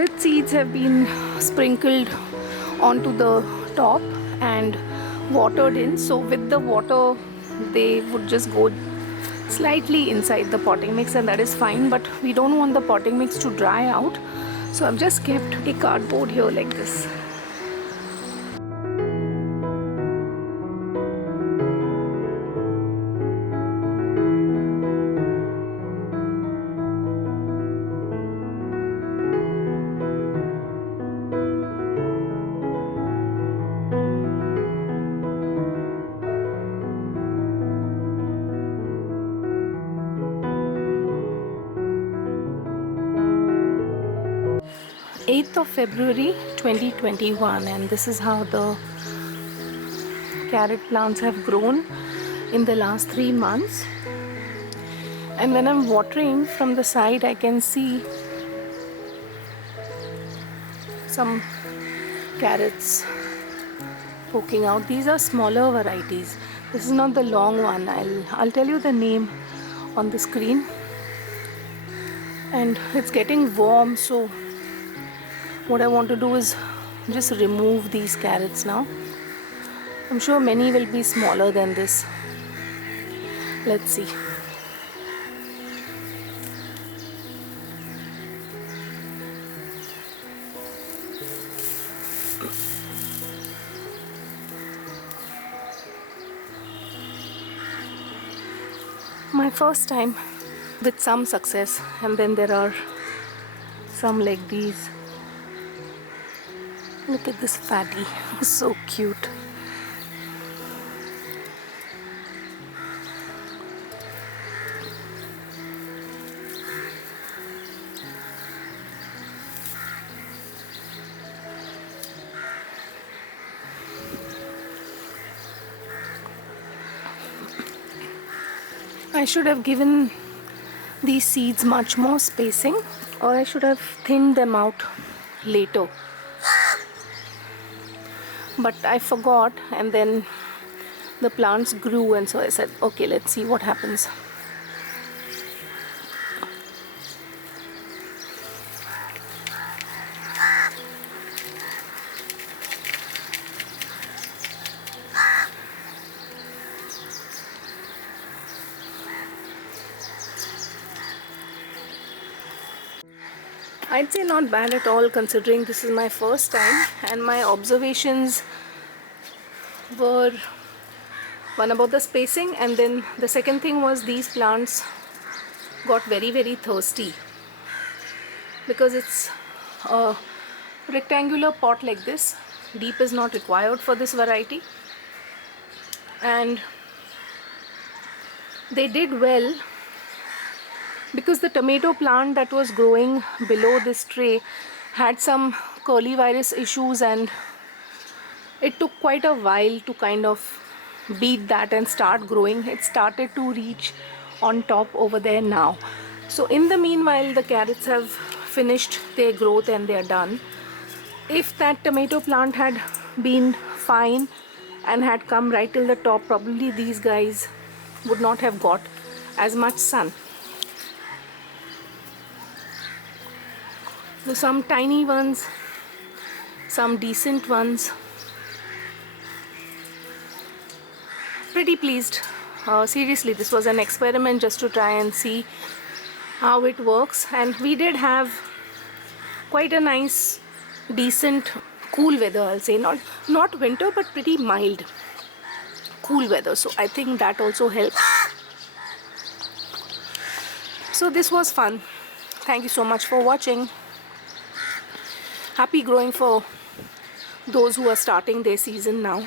carrot seeds have been sprinkled onto the top and watered in, so with the water they would just go slightly inside the potting mix, and that is fine, but we don't want the potting mix to dry out, so I've just kept a cardboard here like this. February 8th 2021, and this is how the carrot plants have grown in the last 3 months. And when I'm watering from the side, I can see some carrots poking out. These are smaller varieties. This is not the long one. I'll tell you the name on the screen. And it's getting warm, so what I want to do is just remove these carrots now. I'm sure many will be smaller than this. Let's see. My first time with some success, and then there are some like these. Look at this fatty, so cute. I should have given these seeds much more spacing, or I should have thinned them out later. But I forgot, and then the plants grew, and so I said, okay, let's see what happens. I'd say not bad at all, considering this is my first time, and my observations were one about the spacing, and then the second thing was these plants got very, very thirsty because it's a rectangular pot like this. Deep is not required for this variety, and they did well because the tomato plant that was growing below this tray had some curly virus issues, and it took quite a while to kind of beat that and start growing. It started to reach on top over there now. So in the meanwhile, the carrots have finished their growth and they are done. If that tomato plant had been fine and had come right till the top, probably these guys would not have got as much sun. So some tiny ones, some decent ones. Pretty pleased. Seriously, this was an experiment just to try and see how it works, and we did have quite a nice, decent, cool weather. I'll say not winter, but pretty mild, cool weather. So I think that also helped. So this was fun. Thank you so much for watching. Happy growing for those who are starting their season now.